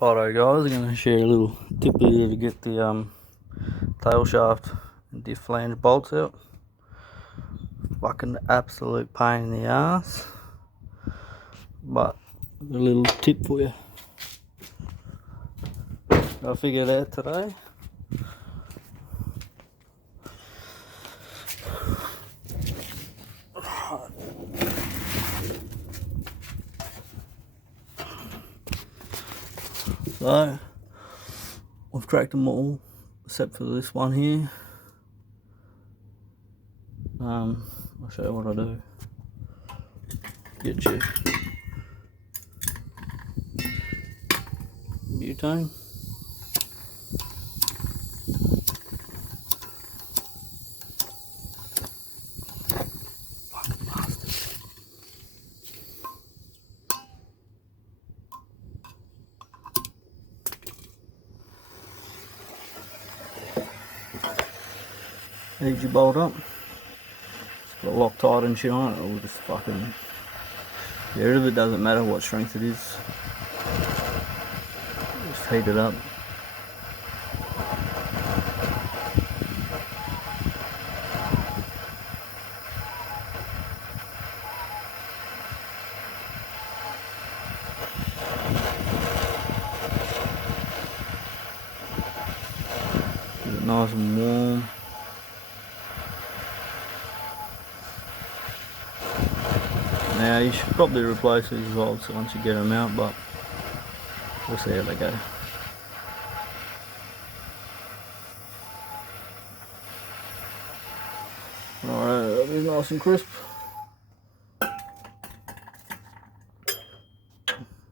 Righto guys, I'm going to share a little tip here to get the tail shaft and diff flange bolts out. Fucking absolute pain in the ass, but a little tip for you. I figured it out today. So I've cracked them all except for this one here. I'll show you what I do. Get your butane. Fucking bastard. Heat your bolt up. It's got Loctite and shit on it. It'll just fucking get rid of it. Doesn't matter what strength it is. Just heat it up. Keep it nice and warm. Now you should probably replace these bolts once you get them out, but we'll see how they go. Alright, that'll be nice and crisp.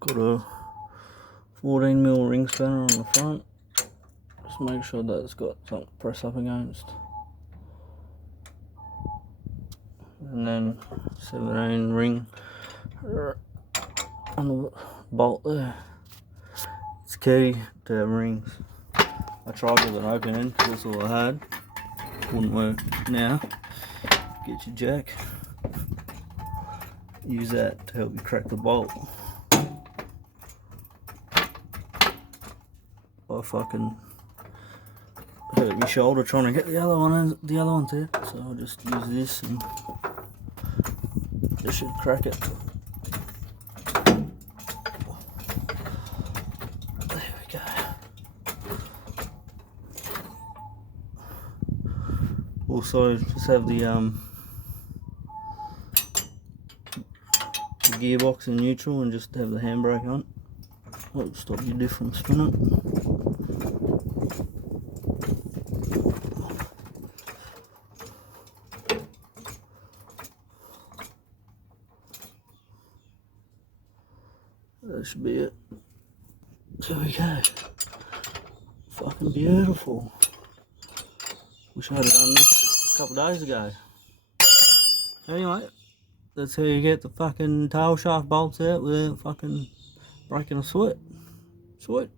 Got a 14mm ring spanner on the front. Just make sure that it's got something to press up against. And then 17 ring on the bolt there. It's key to have rings. I tried with an open end because that's all I had. Wouldn't work. Now, get your jack. Use that to help you crack the bolt. I fucking hurt my shoulder trying to get the other ones out, so I'll just use this and this should crack it. There we go. Also, just have the gearbox in neutral and just have the handbrake on. That'll stop your diff from spinning. That should be it. There we go. Fucking beautiful. Wish I had done this a couple of days ago. Anyway, that's how you get the fucking tail shaft bolts out without fucking breaking a sweat. Sweet.